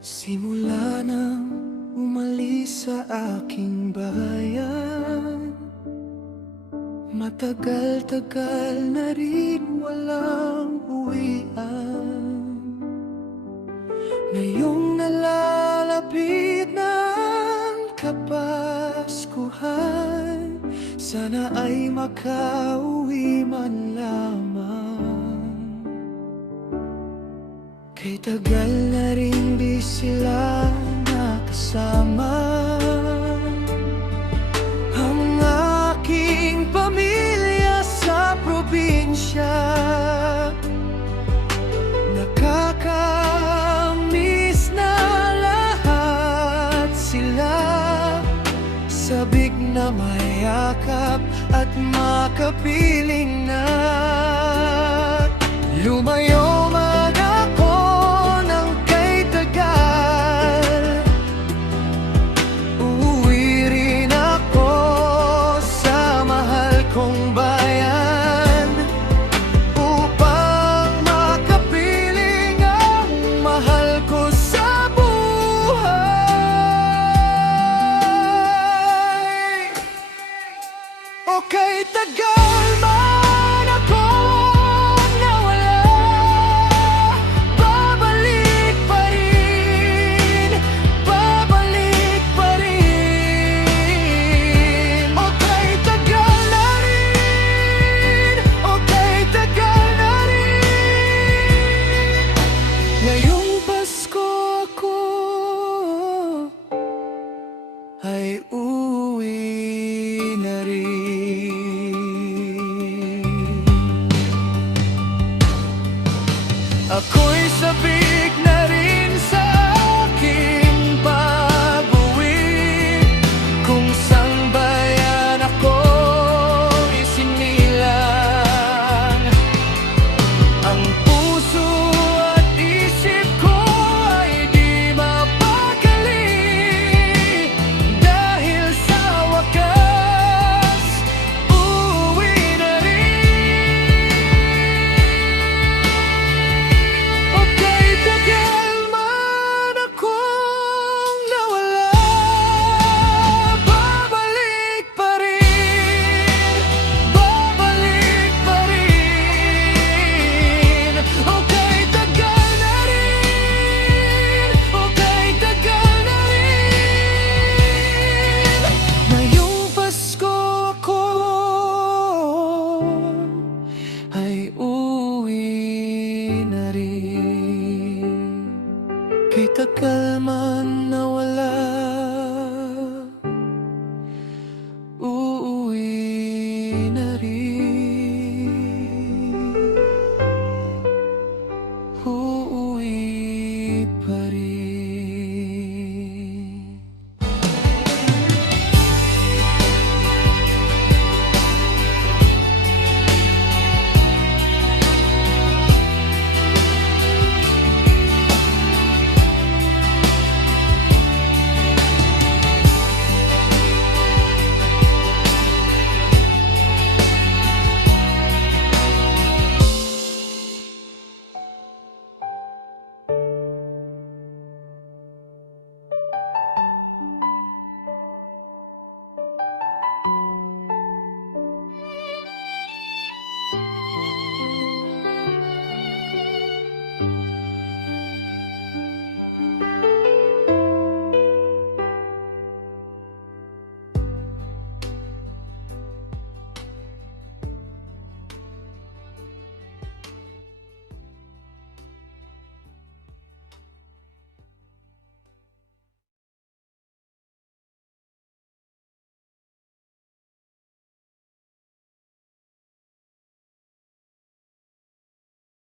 Simula nang umalis sa aking bayan, matagal-tagal na rin walang uwian. Ngayong nalalapit na ang Kapaskuhan, sana ay makauwi man lamang. Kay tagal na rin di sila nakasama, ang aking pamilya sa probinsya. Nakakamiss na lahat sila, sabik na mayakap at makapiling na. Lumayo man ako ng kay tagal, uuwi rin ako sa mahal kong bayan, upang makapiling ang mahal ko sa buhay. O kay tagal man ako nawala, babalik pa rin, babalik pa rin. O kay tagal na rin, o kay tagal na rin. Ngayong Pasko ako ay uuwi na rin. Ako'y sabik na rin sa aking pag-uwi, kung sang bayan ako isinilang. Ang puso at isip ko ay di mapakali, dahil sa wakas uuwi na rin. O kay tagal man akong nawala, babalik pa rin, babalik pa rin. O kay tagal na rin, o kay tagal na rin. Ngayong Pasko ako ay uuwi na rin. Kay tagal man nawala, uuwi na rin, uuwi pa rin.